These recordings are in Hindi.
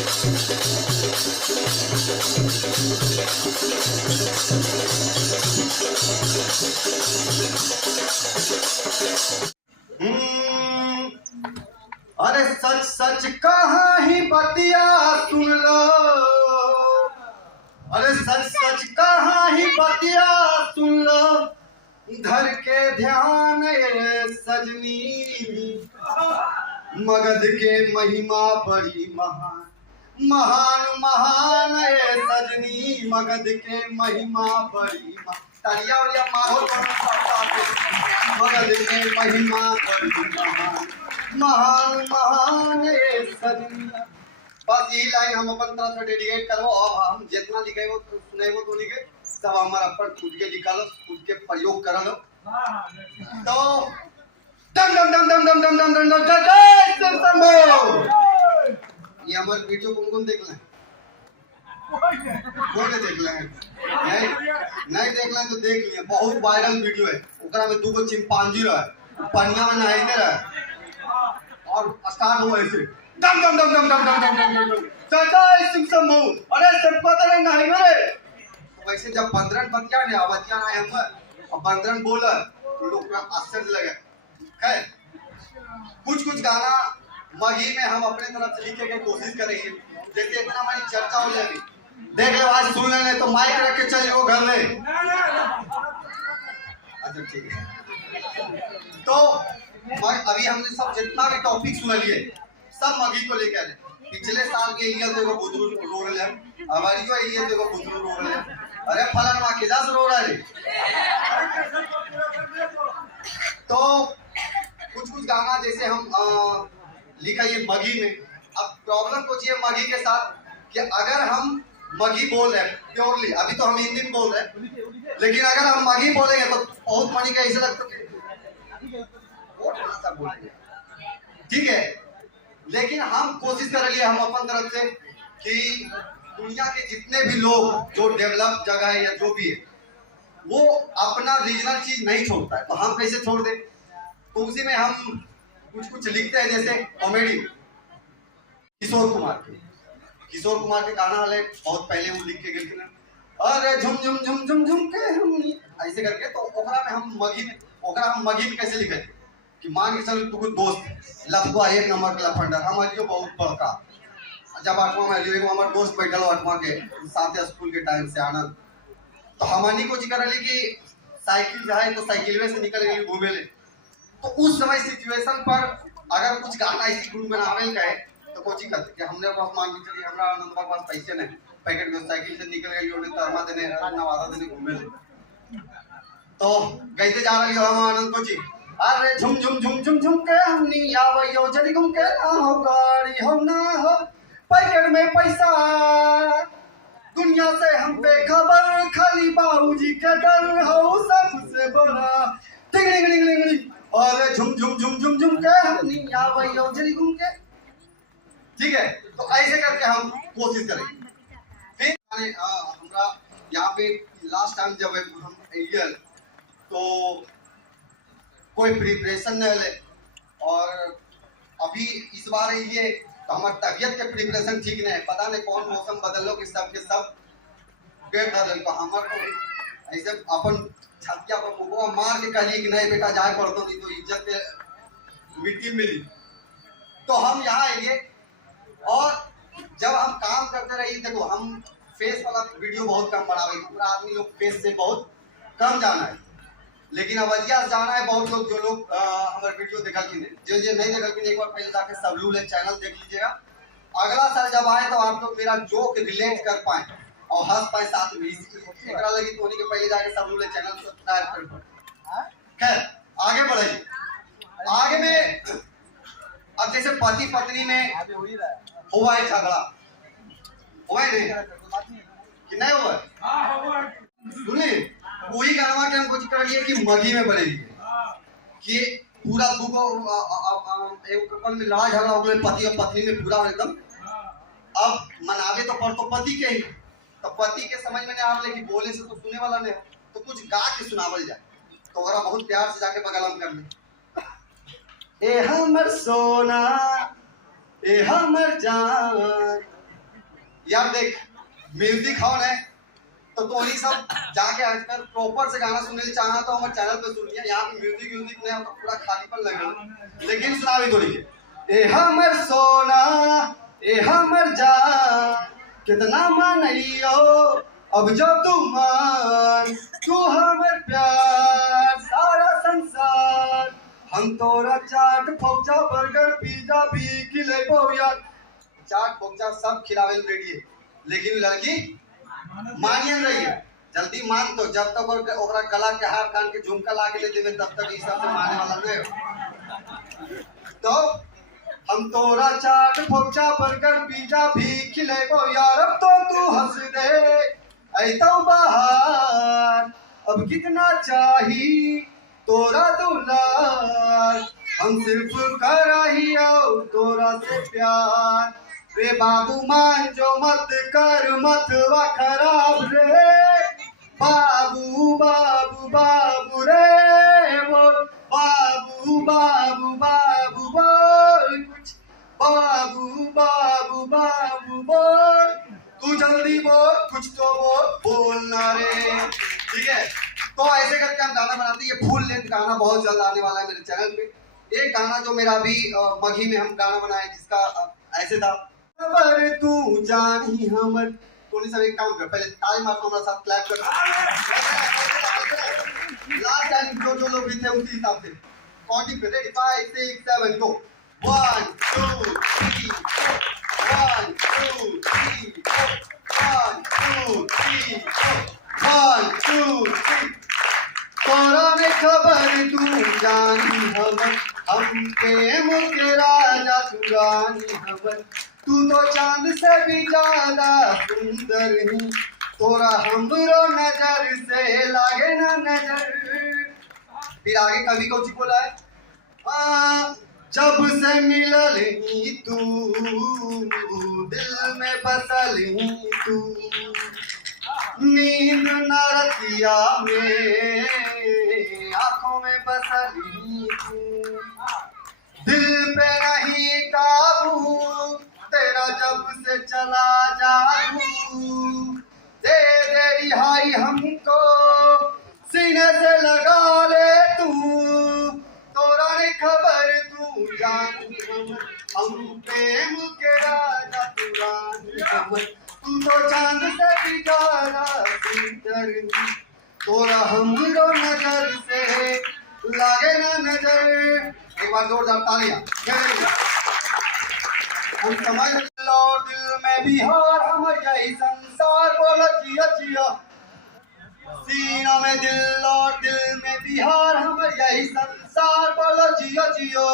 अरे सच सच कहा ही बतिया सुन लो, अरे सच सच कहा ही बतिया सुन लो, धर के ध्यान ये सजनी, मगध के महिमा बड़ी महान, महान महान ये सजनी, मगध के महिमा बड़ी महान। तालियां वालियां माहौल मगध के महिमा बड़ी महान, महान महान ये सजनी। बस यही लाइन हम अपन तरफ से डेडिकेट करो। अब हम जितना लिखे वो सुने वो तो लिखे सब हमारा पर खुद के लिखा लो, खुद के प्रयोग करा लो। तो दम दम दम दम दम दम दम दम दम जय श्री शंभो। ये हमारे वीडियो कौन कौन देख लें? कौन देख लें? नहीं देख लें तो देख लिए, बहुत वायरल वीडियो है। उकरा में दो चिंपांजी रहा है, पनिया में नहाते रहा और स्टार्ट हुआ ऐसे दम दम दम दम दम दम दम दम दम जय श्री शंभो। अरे सबको तो नहीं मेरे तो वैसे जब बंदरन बतिया ने आवाजिया ना हम और बंदरन बोला तो लोग को आश्चर्य लगे है। कुछ कुछ गाना मगी में हम अपने तरफ से लिखने की कोशिश करेंगे। जैसे इतना हमारी चर्चा हो जाएगी, देख ले आज सुन लेने तो माइक रख के चल जाओ घर में। अच्छा ठीक है, तो अभी हमने सब जितना भी टॉपिक सुन लिए सब मगी को लेकर है। पिछले साल के एरिया देखो बुजुर्ग रो रहे हैं, हमारी एरिया देखो बुजुर्ग रो रहे हैं। अरे फलन माँ किधर से रो रहा है? तो कुछ कुछ गाना जैसे हम लिखा ये मगी में। अब प्रॉब्लम कुछ ये मगी के साथ कि अगर हम मगी बोल रहे हैं प्योरली, अभी तो हम हिंदी में बोल रहे हैं, लेकिन अगर हम मगी बोलेंगे तो बहुत मनी का ऐसे लगता है, ठीक है। लेकिन हम कोशिश कर लिए हम अपन तरफ से कि दुनिया के जितने भी लोग जो डेवलप जगह है या जो भी है वो अपना रीजनल चीज नहीं छोड़ता है, तो हम कैसे छोड़ दें? तो उसी में हम कुछ कुछ लिखते हैं। जैसे कॉमेडी किशोर कुमार के गाना वाले बहुत पहले वो लिख के गए थे, अरे झुम झुम झुम झुम झुम के हम ऐसे करके। तो ओकरा में हम मगी में कैसे लिखे कि मान के चलो तू दोस्त लफुआ एक नंबर का लफंडर, हमारी बहुत बड़का। जब 8वां में एक हमारे दोस्त बैठल 8वां के साथ स्कूल के टाइम से आनंद, तो हमनी को जिक्र रही कि साइकिल जाए तो साइकिल से निकल गई घूमे ले। तो उस समय सिचुएशन पर अगर कुछ गाना ऐसी गुण बनावे का है तो कोची करते कि हमने पास मान के चलिए हमरा आनंद के पास पैसे नहीं, पैकेट में साइकिल से निकल गई ओने तरमा देने नवादा देने घूमे ले। तो कहते जा रही हो हम आनंद कोची, अरे झुम झुम झुम झुम झुम के हमनी आवयो जदी घूम के ना हो गाड़ी हो ना हो पैकेट में पैसा, दुनिया से हम बेखबर खाली बाबूजी के डर हो सबसे बड़ा टिंगलिंग लिंग लिंग लिंग। और झुम झुम झुम झुम झुम के हमनी आवयो जदी घूम के, ठीक है। तो ऐसे करके हम कोशिश करेंगे। फिर हमरा यहाँ पे लास्ट टाइम जब हम एलियर तो कोई प्रिपरेशन नहीं ले, और अभी इस बार ये तो हमारे तबियत के प्रिपरेशन ठीक नहीं है। पता नहीं कौन मौसम बदलो कि सब के सब पेट धर तो हमारे ऐसे अपन छतिया पर मुगवा मार के कहिए कि नहीं बेटा जाए पड़तो नहीं तो इज्जत पे मिट्टी मिली। तो हम यहाँ आइए और जब हम काम करते रहिए, देखो हम फेस वाला वीडियो बहुत कम बढ़ावे, पूरा आदमी लोग फेस से बहुत कम जाना है, लेकिन अवजिया जाना है बहुत लोग। जो लोग हमारे वीडियो देखा कि नहीं, जो नहीं देखा कि नहीं, एक बार पहले जाके सबलू ले चैनल देख लीजिएगा। अगला साल जब आए तो आप लोग मेरा जोक रिलेट कर पाए और हंस पाए साथ में। एकरा लगी तो के पहले जाके सबलू ले चैनल सब्सक्राइब कर पाए। खैर आगे बढ़ाइए। आगे में अब जैसे पति पत्नी में हुआ है झगड़ा, हुआ है कि नहीं हुआ? सुनिए वही गाना के हमको जिक्र लिए कि मगी में बनेगी कि पूरा एक में लड़ाई झगड़ा हो गया पति और पत्नी में पूरा एकदम। अब मनावे तो पर तो पति के ही, तो पति के समझ में नहीं आ रहा कि बोले से तो सुने वाला नहीं, तो कुछ गा के सुनावल जाए। तो अगर बहुत प्यार से जाके बगल में कर ले, ए हमर सोना ए हमर जान यार देख, म्यूजिक हॉल है तो ही सब जाके आजकल प्रॉपर से गाना सुनने के चाहना तो हमारे चैनल पे सुनिए। यहाँ पे म्यूजिक म्यूजिक नहीं, तो पूरा खालीपन लगे। लेकिन सुना भी थोड़ी, ए हमर सोना ए हमर जान कितना मानियो अब जो तू मान, तू हमर प्यार सारा संसार। हम तोरा चाट फोकचा बर्गर पिज्जा भी खिलेबो यार। चाट फोकचा सब खिलावे रेडी है, लेकिन लड़की मानिए रही है। जल्दी मान तो, जब तक ओकरा गला के हार कान के झुमका ला के ले देवे तब तक इस सब से माने वाला नहीं हो। तो हम तोरा चाट फोकचा बर्गर पिज्जा भी खिलेबो यार। अब तो तू हंस दे ऐतो बाहर, अब कितना चाही तोरा दुलार। हम सिर्फ कराहियो तोरा से प्यार, रे बाबू मान जो मत कर मतवा खराब रे। बाबू बाबू बाबू रे बोल, बाबू बाबू बाबू बोल कुछ, बाबू बाबू बाबू बोल। तू जल्दी बोल कुछ तो बोलना रे। ठीक है, तो ऐसे करके हम गाना बनाते हैं। ये फुल लेंथ गाना बहुत जल्द आने वाला है मेरे चैनल पे। एक गाना जो मेरा अभी मघी में हम गाना बनाए जिसका ऐसे था, खबर तू जानी हमर। तो सब एक काम कर, पहले ताली मार, हमारे साथ क्लैप कर। लास्ट टाइम जो लोग भी थे उसी हिसाब से काउंटिंग पे। रेडी 5 6 7 गो। 1 2 3 4 1 2 3 4 1 2 3 4 1 2 3। तोरा में खबर तू जानी हमर, हम प्रेम के राजा तू रानी हमर। तू तो चांद से भी ज्यादा सुंदर ही, तोरा हमरो नजर से लागे ना नजर। फिर आगे कवि को जी बोला है, जब से मिलल ही तू दिल में बसल ही तू, नींद न रतिया में आंखों में बसल ही तू। दिल पे नहीं काबू तेरा जब से चला जादू, दे दे रिहाई हमको सीने से लगा ले तू। तोरा नहीं खबर तू जानी हम प्रेम के राजा तू रानी हमर। तू तो चांद से भी ज्यादा सुंदर, तोरा हमरो नजर से लागे ना नजर। एक बार जोरदार तालियां। हम समझ लो दिल में बिहार हमर यही संसार, बोलो जिया जिया। सीना में दिल और दिल में बिहार हमर यही संसार, बोलो जियो जियो।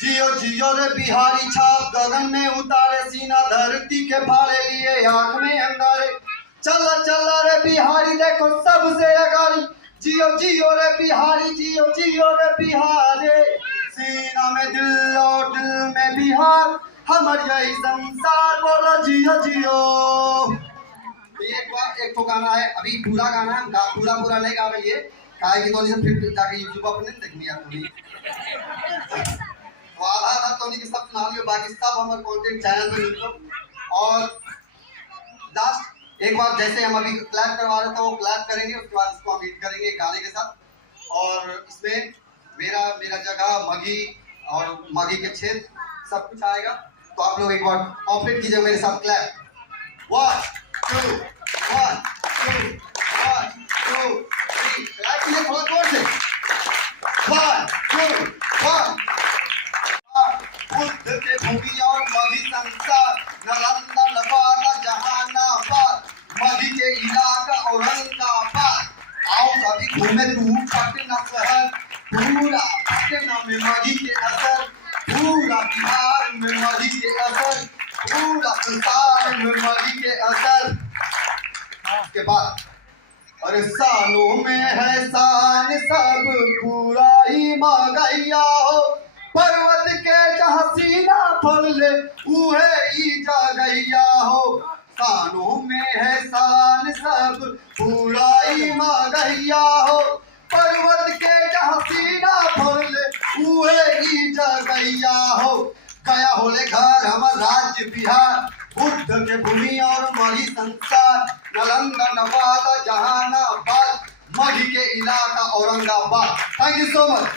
जियो जियो रे बिहारी छाप गगन में उतारे, सीना धरती के फाड़े लिए आंख में अंगारे। चला चला रे बिहारी देखो सबसे अगाड़ी, जियो जियो रे बिहारी जियो जियो रे बिहारी। सीना में दिल और दिल में बिहार हमर यही संसार, बोलो जियो जियो। एक तो गाना है, अभी पूरा गाना है, पूरा नहीं गा रही है काहे की तो फिर जाके यूट्यूब पर नहीं देखनी है अपनी। तो आधा तो नहीं सब सुना लियो, बाकी सब हमारे कंटेंट चैनल पे यूट्यूब। और लास्ट एक बार जैसे हम अभी क्लैप करवा रहे थे वो क्लैप करेंगे, उसके बाद इसको हम हिट करेंगे गाने के साथ। और इसमें मेरा जगह मघी और मघी के क्षेत्र सब कुछ आएगा। तो आप लोग एक बार ऑपरेट कीजिए मेरे साथ क्लैप। 1 2 1 2 1 2 3 क्लैप कीजिए थोड़ा जोर से। 1 2 1। बुद्ध के भूमि और मघी संसार, नालंदा नवादा जहानाबाद, मघी के इलाका औरंगाबाद। आओ अभी घूमे तू पटना शहर, पूरा पटना में मघी के असर, पूरा बिहार में मघी के असर, पूरा संसार में मघी के असर। के बाद अरे सालों में है शान सब पूरा ही मगैया हो, पर्वत के जहाँ सीना फल ले उहे ही जा गैया हो। कानों में है शान सब पूरा ही मगैया हो, पर्वत के जहाँ सीना फल ले उहे ही जा गैया हो। गया होले घर हमर राज्य बिहार, बुद्ध के भूमि और मढ़ी संसार, नालंदा नवादा जहानाबाद, मढ़ी के इलाका Aurangabad. Thank you so much.